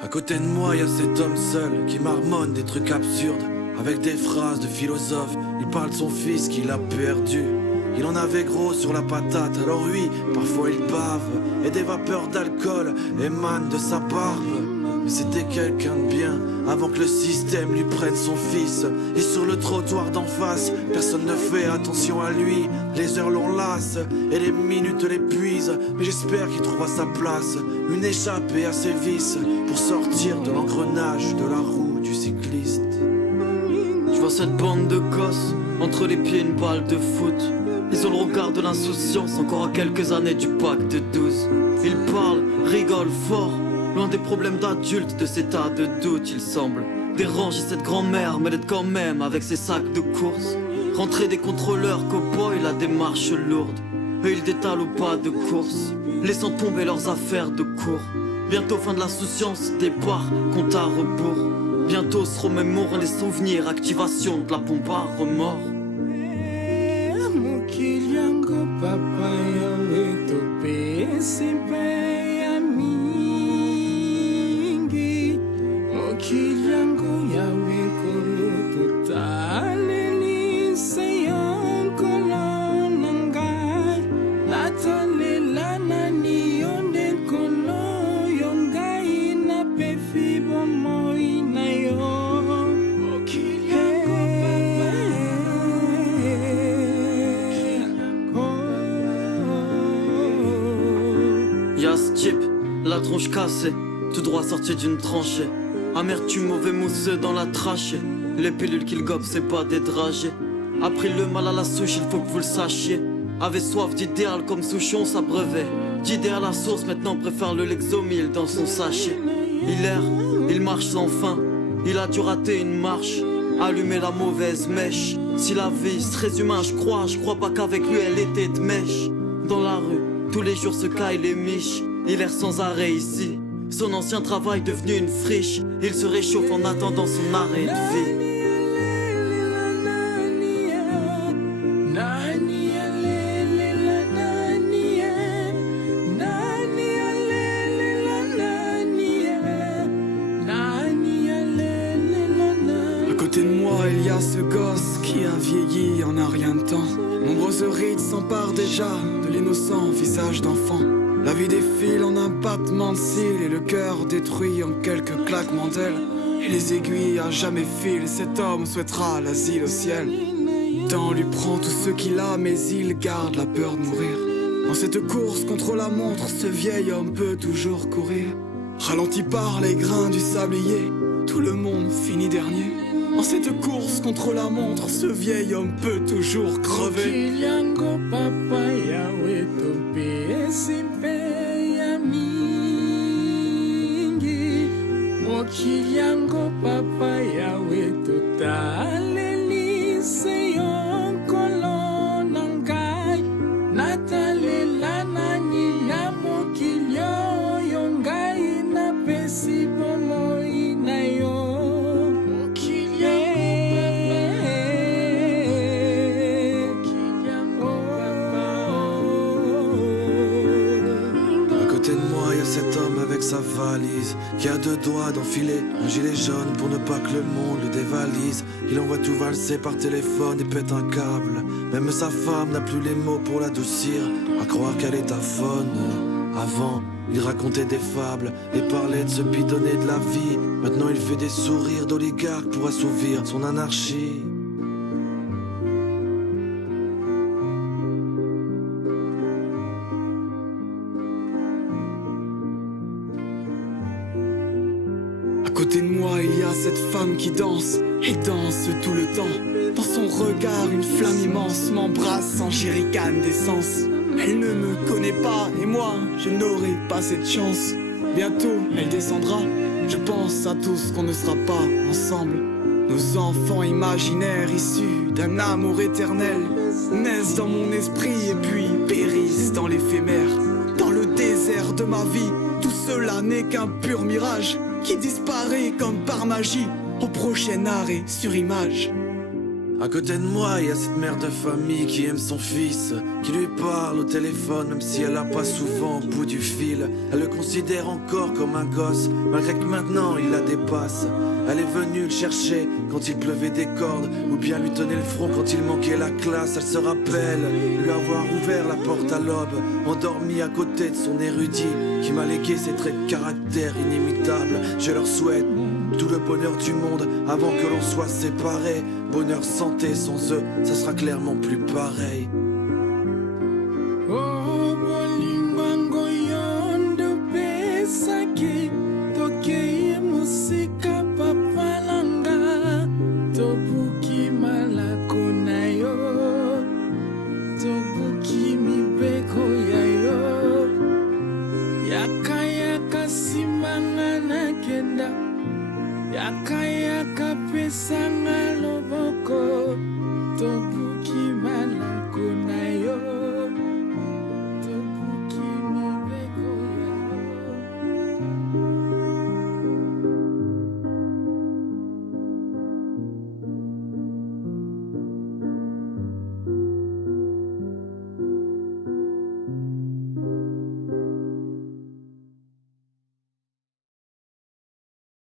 À côté de moi, y a cet homme seul qui marmonne des trucs absurdes. Avec des phrases de philosophe, il parle de son fils qu'il a perdu. Il en avait gros sur la patate, alors oui, parfois il bave. Et des vapeurs d'alcool émanent de sa barbe. Mais c'était quelqu'un de bien, avant que le système lui prenne son fils. Et sur le trottoir d'en face, personne ne fait attention à lui. Les heures l'enlacent et les minutes l'épuisent. Mais j'espère qu'il trouvera sa place, une échappée à ses vices, pour sortir de l'engrenage de la roue du cycliste. Je vois cette bande de gosses, entre les pieds une balle de foot. Ils ont le regard de l'insouciance, encore à quelques années du pack de 12. Ils parlent, rigolent fort, loin des problèmes d'adultes, de ces tas de doutes, il semble. Déranger cette grand-mère, mais d'être quand même avec ses sacs de course. Rentrer des contrôleurs, cow-boy, la démarche lourde. Eux ils détalent au pas de course, laissant tomber leurs affaires de cours. Bientôt fin de l'insouciance, départ, compte à rebours. Bientôt se remémorent les souvenirs, activation de la pompe à remords. La tronche cassée, tout droit sorti d'une tranchée. Amertume, mauvais mousseux dans la trachée. Les pilules qu'il gobe, c'est pas des dragées. Après le mal à la souche, il faut que vous le sachiez. Avait soif d'idéal comme Souchon s'abreuvait. D'idée à la source, maintenant préfère le Lexomil dans son sachet. Il erre, il marche sans fin. Il a dû rater une marche, allumer la mauvaise mèche. Si la vie serait humain, je crois pas qu'avec lui elle était de mèche. Dans la rue, tous les jours se caillent les miches. Il erre sans arrêt ici, son ancien travail devenu une friche. Il se réchauffe en attendant son arrêt de vie. À côté de moi, il y a ce gosse qui a vieilli en un rien de temps. Nombreuses rides s'emparent déjà de l'innocent visage d'enfant. La vie défile en un battement de cils et le cœur détruit en quelques claquements d'ailes. Et les aiguilles à jamais filent, cet homme souhaitera l'asile au ciel. Temps lui prend tout ce qu'il a, mais il garde la peur de mourir. Dans cette course contre la montre, ce vieil homme peut toujours courir. Ralenti par les grains du sablier, tout le monde finit dernier. Dans cette course contre la montre, ce vieil homme peut toujours crever. Mokiliango papa yawe totaleli seyo kolo nangai natalela nani na mokilio yongai na pesi bomoi na yo. Cet homme avec sa valise qui a deux doigts d'enfiler un gilet jaune pour ne pas que le monde le dévalise. Il envoie tout valser par téléphone et pète un câble. Même sa femme n'a plus les mots pour l'adoucir, à croire qu'elle est aphone. Avant, il racontait des fables et parlait de se bidonner de la vie. Maintenant il fait des sourires d'oligarque pour assouvir son anarchie. À côté de moi, il y a cette femme qui danse et danse tout le temps. Dans son regard, une flamme immense m'embrasse sans jerrycan d'essence. Elle ne me connaît pas et moi, je n'aurai pas cette chance. Bientôt, elle descendra. Je pense à tout ce qu'on ne sera pas ensemble. Nos enfants imaginaires issus d'un amour éternel naissent dans mon esprit et puis périssent dans l'éphémère. Dans le désert de ma vie, tout cela n'est qu'un pur mirage qui disparaît comme par magie au prochain arrêt sur image. À côté de moi, il y a cette mère de famille qui aime son fils, qui lui parle au téléphone même si elle a pas souvent au bout du fil. Elle le considère encore comme un gosse, malgré que maintenant il la dépasse. Elle est venue le chercher quand il pleuvait des cordes, ou bien lui tenait le front quand il manquait la classe. Elle se rappelle lui avoir ouvert la porte à l'aube, endormi à côté de son érudit, qui m'a légué ses traits de caractère inimitables. Je leur souhaite tout le bonheur du monde avant que l'on soit séparés. Bonheur, santé, sans eux, ça sera clairement plus pareil.